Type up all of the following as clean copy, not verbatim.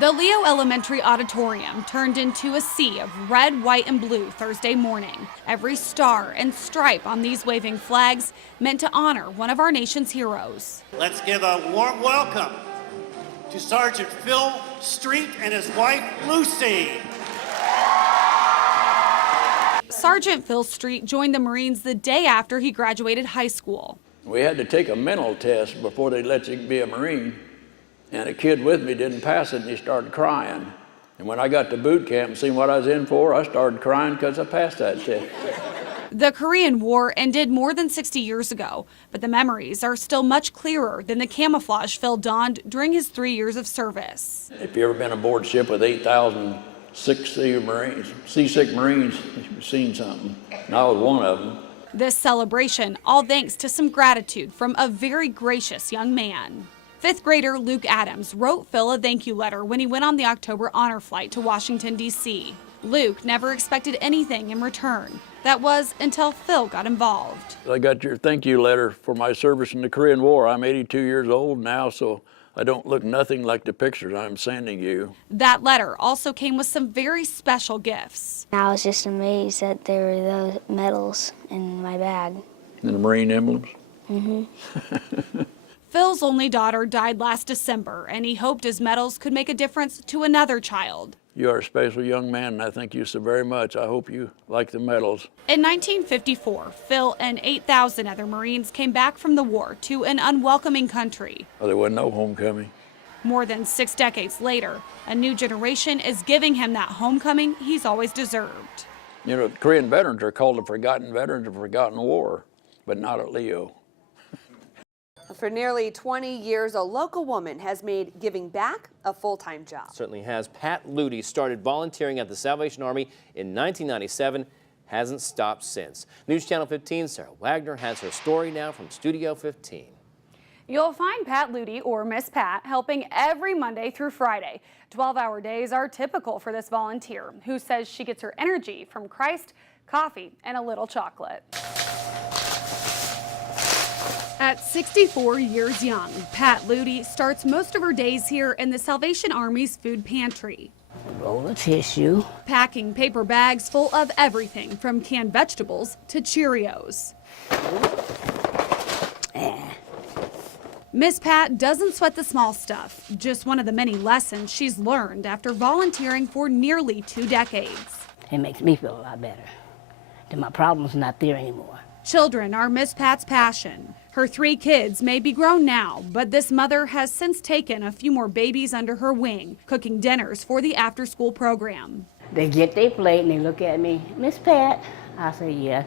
The Leo Elementary Auditorium turned into a sea of red, white, and blue Thursday morning. Every star and stripe on these waving flags meant to honor one of our nation's heroes. Let's give a warm welcome to Sergeant Phil Street and his wife, Lucy. Sergeant Phil Street joined the Marines the day after he graduated high school. We had to take a mental test before they let you be a Marine. And a kid with me didn't pass it, and he started crying. And when I got to boot camp and seen what I was in for, I started crying because I passed that test. The Korean War ended more than 60 years ago, but the memories are still much clearer than the camouflage Phil donned during his 3 years of service. If you've ever been aboard ship with 8,000 seasick Marines, you've seen something. And I was one of them. This celebration, all thanks to some gratitude from a very gracious young man. Fifth grader Luke Adams wrote Phil a thank you letter when he went on the October honor flight to Washington, D.C. Luke never expected anything in return. That was until Phil got involved. I got your thank you letter for my service in the Korean War. I'm 82 years old now, so I don't look nothing like the pictures I'm sending you. That letter also came with some very special gifts. I was just amazed that there were those medals in my bag. And the Marine emblems? Mm-hmm. Phil's only daughter died last December, and he hoped his medals could make a difference to another child. You are a special young man, and I thank you so very much. I hope you like the medals. In 1954, Phil and 8,000 other Marines came back from the war to an unwelcoming country. Well, there wasn't no homecoming. More than 6 decades later, a new generation is giving him that homecoming he's always deserved. You know, Korean veterans are called the forgotten veterans of forgotten war, but not at Leo. For nearly 20 years, a local woman has made giving back a full-time job. Certainly has. Pat Ludy started volunteering at the Salvation Army in 1997, hasn't stopped since. News Channel 15, Sara Wagner has her story now from Studio 15. You'll find Pat Ludy, or Miss Pat, helping every Monday through Friday. 12-hour days are typical for this volunteer, who says she gets her energy from Christ, coffee, and a little chocolate. At 64 years young, Pat Ludy starts most of her days here in the Salvation Army's food pantry. Roll of tissue. Packing paper bags full of everything from canned vegetables to Cheerios. Miss Pat doesn't sweat the small stuff, just one of the many lessons she's learned after volunteering for nearly 2 decades. It makes me feel a lot better. That my problem's not there anymore. Children are Miss Pat's passion. Her 3 kids may be grown now, but this mother has since taken a few more babies under her wing, cooking dinners for the after-school program. They get their plate and they look at me, Miss Pat. I say, yeah.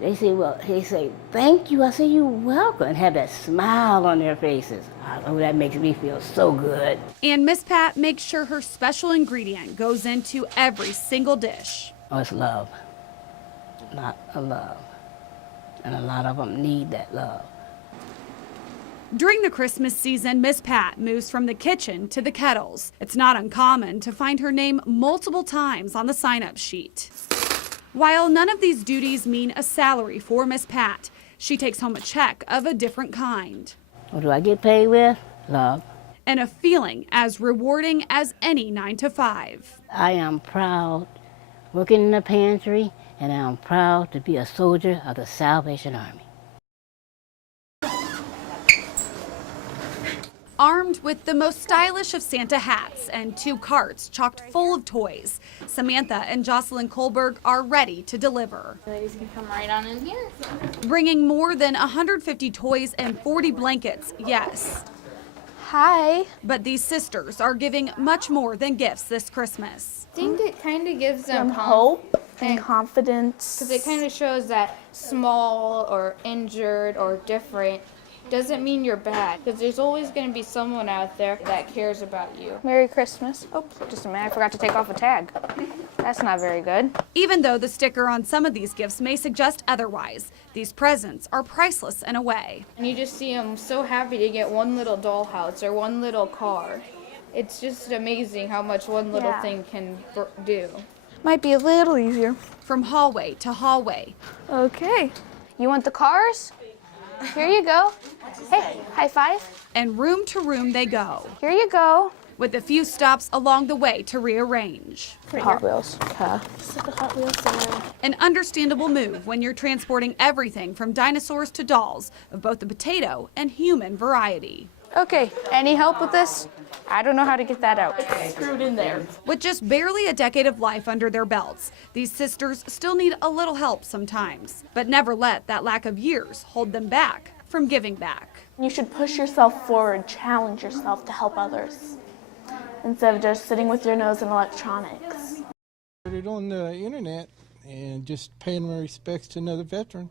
They say, thank you. I say, you're welcome. And have that smile on their faces. Oh, that makes me feel so good. And Miss Pat makes sure her special ingredient goes into every single dish. Oh, it's love. Not a love. And a lot of them need that love. During the Christmas season, Miss Pat moves from the kitchen to the kettles. It's not uncommon to find her name multiple times on the sign-up sheet. While none of these duties mean a salary for Miss Pat, she takes home a check of a different kind. What do I get paid with? Love. And a feeling as rewarding as any 9 to 5. I am proud working in the pantry, and I'm proud to be a soldier of the Salvation Army. Armed with the most stylish of Santa hats and 2 carts chocked full of toys, Samantha and Jocelyn Kohlberg are ready to deliver. Ladies can come right on in here. Bringing more than 150 toys and 40 blankets, yes. Hi. But these sisters are giving much more than gifts this Christmas. I think it kind of gives them hope and confidence. Because it kind of shows that small or injured or different doesn't mean you're bad. Because there's always going to be someone out there that cares about you. Merry Christmas. Oh, just a minute, I forgot to take off a tag. That's not very good. Even though the sticker on some of these gifts may suggest otherwise, these presents are priceless in a way. And you just see them so happy to get one little dollhouse or one little car. It's just amazing how much one little thing can do. Might be a little easier. From hallway to hallway. Okay. You want the cars? Here you go. Hey, high five. And room to room they go. Here you go. with a few stops along the way to rearrange. Hot Wheels. Okay. It's like a Hot Wheels center. An understandable move when you're transporting everything from dinosaurs to dolls of both the potato and human variety. Okay, any help with this? I don't know how to get that out. It's screwed in there. With just barely a decade of life under their belts, these sisters still need a little help sometimes, but never let that lack of years hold them back from giving back. You should push yourself forward, challenge yourself to help others, instead of just sitting with your nose in electronics. Put it on the internet and just paying my respects to another veteran.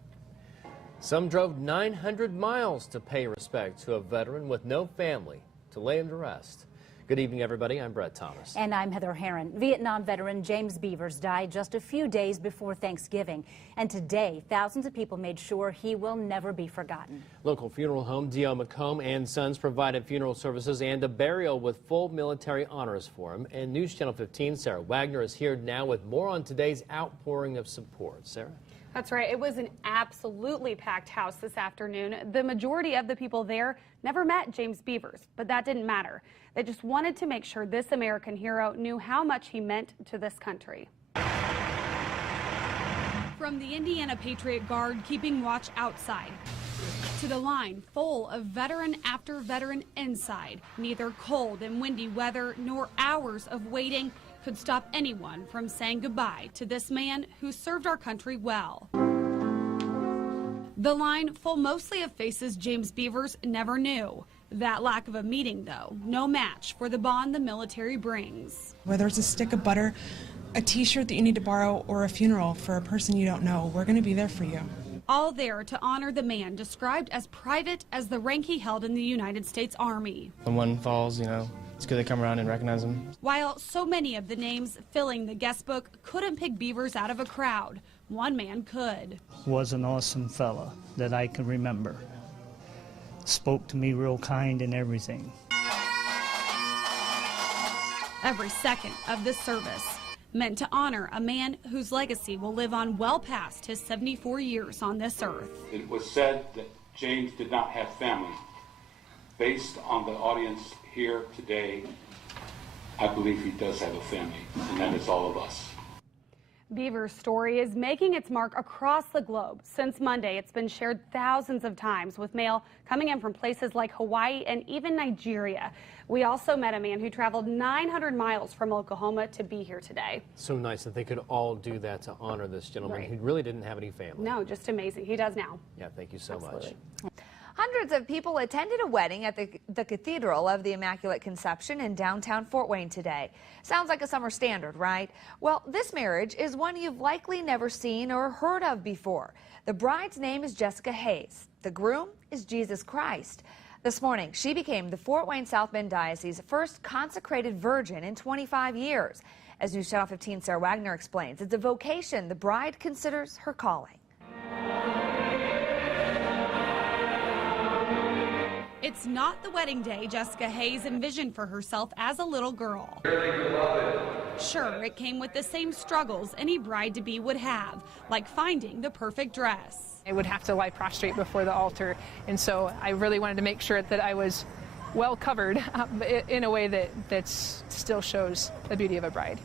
Some drove 900 miles to pay respect to a veteran with no family to lay him to rest. Good evening, everybody. I'm Brett Thomas. And I'm Heather Herron. Vietnam veteran James Beavers died just a few days before Thanksgiving. And today, thousands of people made sure he will never be forgotten. Local funeral home D.O. McComb and Sons provided funeral services and a burial with full military honors for him. And News Channel 15's Sara Wagner is here now with more on today's outpouring of support. Sarah? That's right. It was an absolutely packed house this afternoon. The majority of the people there never met James Beavers, but that didn't matter. They just wanted to make sure this American hero knew how much he meant to this country. From the Indiana Patriot Guard keeping watch outside to the line full of veteran after veteran inside, neither cold and windy weather nor hours of waiting could stop anyone from saying goodbye to this man who served our country well. The line full mostly of faces James Beavers never knew. That lack of a meeting, though, no match for the bond the military brings. Whether it's a stick of butter, a t-shirt that you need to borrow, or a funeral for a person you don't know, we're going to be there for you. All there to honor the man described as private as the rank he held in the United States Army. When one falls, it's good to come around and recognize them. While so many of the names filling the guest book couldn't pick Beavers out of a crowd, one man could. Was an awesome fella that I can remember. Spoke to me real kind and everything. Every second of this service meant to honor a man whose legacy will live on well past his 74 years on this earth. It was said that James did not have family. Based on the audience here today, I believe he does have a family, and that is all of us. Beaver's story is making its mark across the globe. Since Monday, it's been shared thousands of times with mail coming in from places like Hawaii and even Nigeria. We also met a man who traveled 900 miles from Oklahoma to be here today. So nice that they could all do that to honor this gentleman who really didn't have any family. No, just amazing. He does now. Yeah, thank you so much. Hundreds of people attended a wedding at the Cathedral of the Immaculate Conception in downtown Fort Wayne today. Sounds like a summer standard, right? Well, this marriage is one you've likely never seen or heard of before. The bride's name is Jessica Hayes. The groom is Jesus Christ. This morning, she became the Fort Wayne South Bend Diocese's first consecrated virgin in 25 years. As News Channel 15's Sara Wagner explains, it's a vocation the bride considers her calling. It's not the wedding day Jessica Hayes envisioned for herself as a little girl. Sure, it came with the same struggles any bride-to-be would have, like finding the perfect dress. I would have to lie prostrate before the altar, and so I really wanted to make sure that I was well covered in a way that still shows the beauty of a bride.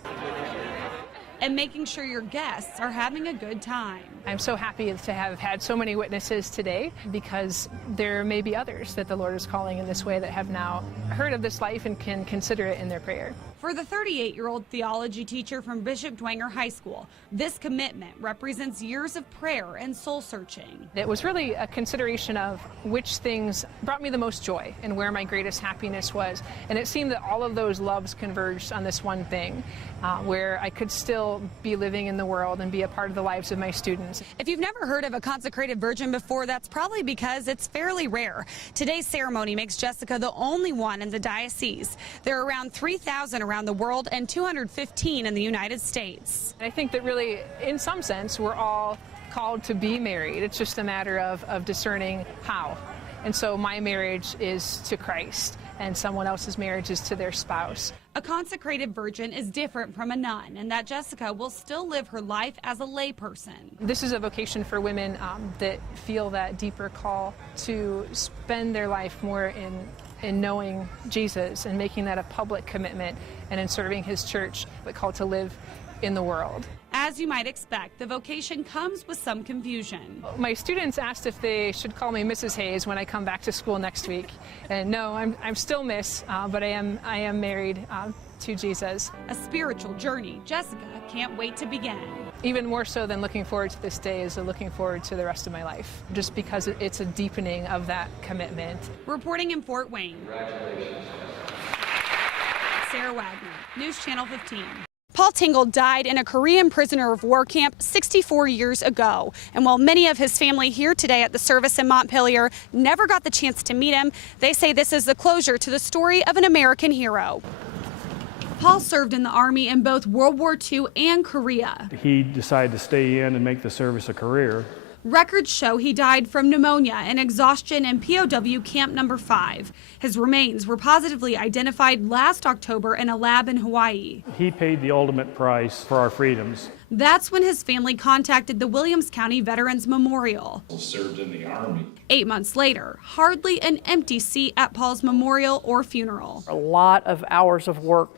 And making sure your guests are having a good time. I'm so happy to have had so many witnesses today, because there may be others that the Lord is calling in this way that have now heard of this life and can consider it in their prayer. For the 38-year-old theology teacher from Bishop Dwenger High School, this commitment represents years of prayer and soul searching. It was really a consideration of which things brought me the most joy and where my greatest happiness was. And it seemed that all of those loves converged on this one thing, where I could still be living in the world and be a part of the lives of my students. If you've never heard of a consecrated virgin before, that's probably because it's fairly rare. Today's ceremony makes Jessica the only one in the diocese. There are around 3,000 around the world and 215 in the United States. I think that really, in some sense, we're all called to be married. It's just a matter of discerning how. And so my marriage is to Christ, and someone else's marriage is to their spouse. A consecrated virgin is different from a nun, and that Jessica will still live her life as a layperson. This is a vocation for women that feel that deeper call to spend their life more in in knowing Jesus and making that a public commitment, and in serving his church, but called to live in the world. As you might expect, the vocation comes with some confusion. My students asked if they should call me Mrs. Hayes when I come back to school next week. And no, I'm still Miss, but I am married to Jesus. A spiritual journey Jessica can't wait to begin. Even more so than looking forward to this day is looking forward to the rest of my life, just because it's a deepening of that commitment. Reporting in Fort Wayne, Sara Wagner, News Channel 15. Paul Tingle died in a Korean prisoner of war camp 64 years ago. And while many of his family here today at the service in Montpelier never got the chance to meet him, they say this is the closure to the story of an American hero. Paul served in the Army in both World War II and Korea. He decided to stay in and make the service a career. Records show he died from pneumonia and exhaustion in POW Camp Number 5. His remains were positively identified last October in a lab in Hawaii. He paid the ultimate price for our freedoms. That's when his family contacted the Williams County Veterans Memorial. Served in the Army. 8 months later, hardly an empty seat at Paul's memorial or funeral. A lot of hours of work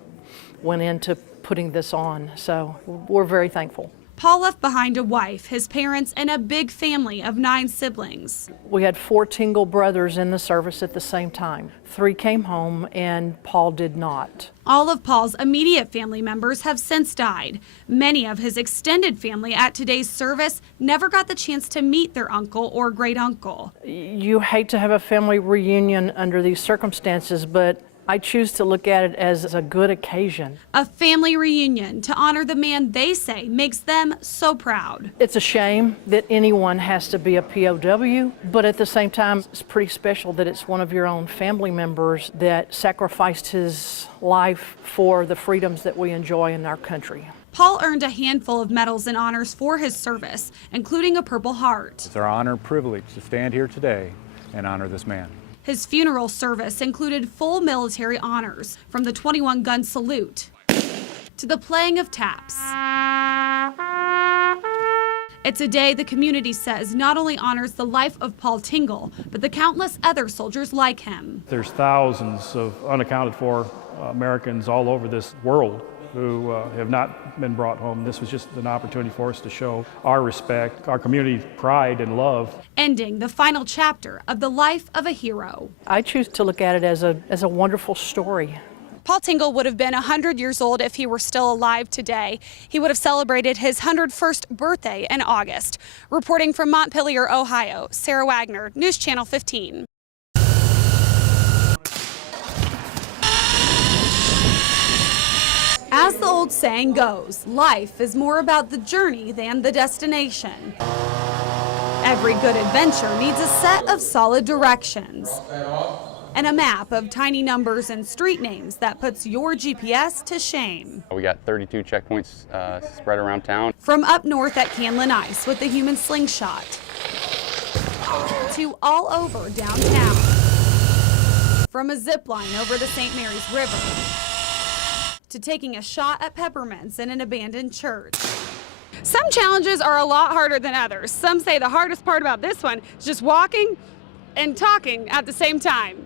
went into putting this on, so we're very thankful. Paul left behind a wife, his parents, and a big family of 9 siblings. We had 4 Tingle brothers in the service at the same time. 3 came home and Paul did not. All of Paul's immediate family members have since died. Many of his extended family at today's service never got the chance to meet their uncle or great uncle. You hate to have a family reunion under these circumstances, but I choose to look at it as a good occasion. A family reunion to honor the man they say makes them so proud. It's a shame that anyone has to be a POW, but at the same time, it's pretty special that it's one of your own family members that sacrificed his life for the freedoms that we enjoy in our country. Paul earned a handful of medals and honors for his service, including a Purple Heart. It's our honor and privilege to stand here today and honor this man. His funeral service included full military honors, from the 21-gun salute to the playing of taps. It's a day the community says not only honors the life of Paul Tingle, but the countless other soldiers like him. There's thousands of unaccounted for Americans all over this world who have not been brought home. This was just an opportunity for us to show our respect, our community pride and love. Ending the final chapter of the life of a hero. I choose to look at it as a wonderful story. Paul Tingle would have been 100 years old if he were still alive today. He would have celebrated his 101st birthday in August. Reporting from Montpelier, Ohio, Sara Wagner, News Channel 15. As the old saying goes, life is more about the journey than the destination. Every good adventure needs a set of solid directions and a map of tiny numbers and street names that puts your GPS to shame. We got 32 checkpoints spread around town. From up north at Canlan Ice with the human slingshot to all over downtown. From a zip line over the St. Mary's River to taking a shot at peppermints in an abandoned church. Some challenges are a lot harder than others. Some say the hardest part about this one is just walking and talking at the same time.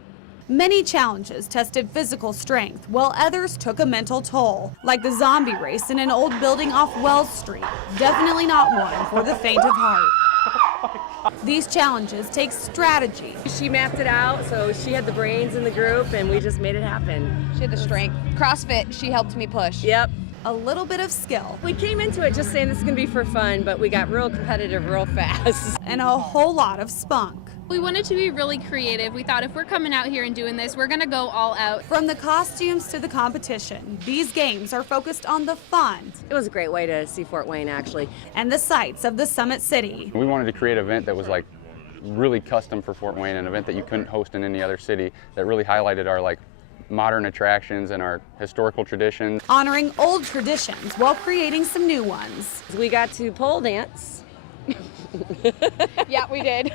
Many challenges tested physical strength, while others took a mental toll, like the zombie race in an old building off Wells Street. Definitely not one for the faint of heart. These challenges take strategy. She mapped it out, so she had the brains in the group, and we just made it happen. She had the strength. CrossFit, she helped me push. Yep. A little bit of skill. We came into it just saying this is going to be for fun, but we got real competitive real fast. And a whole lot of spunk. We wanted to be really creative. We thought if we're coming out here and doing this, we're going to go all out. From the costumes to the competition, these games are focused on the fun. It was a great way to see Fort Wayne, actually. And the sights of the Summit City. We wanted to create an event that was like really custom for Fort Wayne, an event that you couldn't host in any other city, that really highlighted our modern attractions and our historical traditions. Honoring old traditions while creating some new ones. We got to pole dance. Yeah, we did.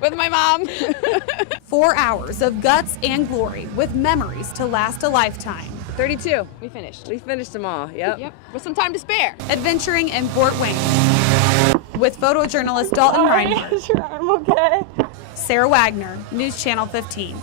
With my mom. 4 hours of guts and glory with memories to last a lifetime. 32. We finished. We finished them all, yep. With some time to spare. Adventuring in Fort Wayne with photojournalist Dalton Reinhardt. Is your arm okay? Sara Wagner, News Channel 15.